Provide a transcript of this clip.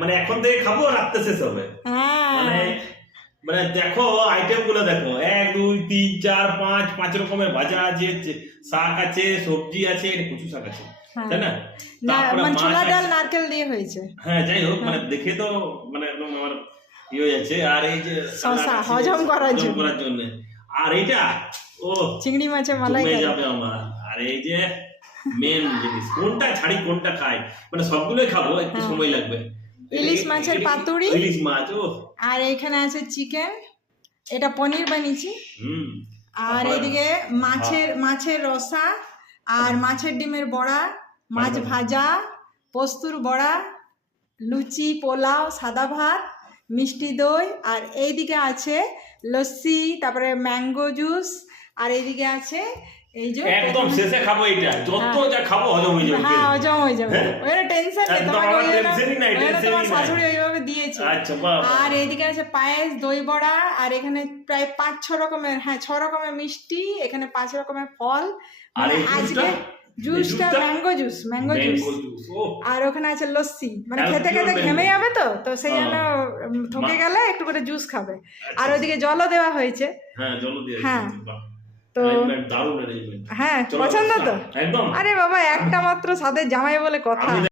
মানে এখন থেকে খাবো, রাত্রে শেষ হবে। মানে মানে দেখো আইটেম গুলো দেখো, 1 2 3 4 5 5 রকমের ভাজা আছে, শাক আছে, সবজি আছে, কচু শাক আছে, তাই না? তারপরে মানে ছোলা মাছ ডাল আছে। নারকেল দিয়ে হয়েছে। হ্যাঁ যাই হোক, মানে দেখে তো মানে একদম আমার ইয়ে হয়ে যাচ্ছে। আর এই যে শসা salad আছে, হজম করার হজম জন্য। করার জন্য। আর এইটা ও চিংড়ি মাছের জমে মালাইকারি। যাবে আমার। আর এই যে মেন জিনিস, কোনটা ছাড়ি কোনটা খাই, মানে সবগুলোই খাবো, একটু সময় লাগবে। ইলিশ মাছের পাতুরি, ইলিশ মাছ, ও আর এখানে আছে চিকেন, এটা পনির বানিয়েছি। হুম। আর এদিকে মাছের রসা, আর মাছের ডিমের বড়া, মাছ ভাজা, পোস্তুর বড়া, লুচি, পোলাও, সাদা ভাত, মিষ্টি দই, আর এইদিকে আছে লস্যি, তারপরে ম্যাঙ্গো জুস, আর এইদিকে আছে এই যে একদম শেষে খাবো এটা, যত যা খাবো হজম হয়ে যাবে। হ্যাঁ হজম হয়ে যাবে, হ্যাঁ? ওই টেনশন নেই একদম তোমাকে, আমার ওই জন্য টেনশনই নাই, টেনশনই তোমার নাই। শাশুড়ি ওইভাবে দিয়েছে। আচ্ছা বাহ। আর এইদিকে আছে পায়েস, দই বড়া, আর এখানে প্রায় 5-6 রকমের, 6 রকমের মিষ্টি, এখানে 5 রকমের ফল। আর মানে এই আজকে জুসটা ম্যাঙ্গো জুস, ও আর ওখানে আছে লস্যি, মানে আর খেতে pure খেতে mango। ঘেমে যাবে, তো সেই জন্য ঠকে গেলে একটু করে জুস খাবে। আর ওইদিকে জলও দেওয়া হয়েছে। হ্যাঁ জল দিয়ে হ্যাঁ। দিয়েছি, বাহ। তো Arrangement, দারুণ arrangement। হ্যাঁ, চলো, পছন্দ তো? একদম। আরে বাবা, একটা মাত্র সাথে জামাই বলে কথা।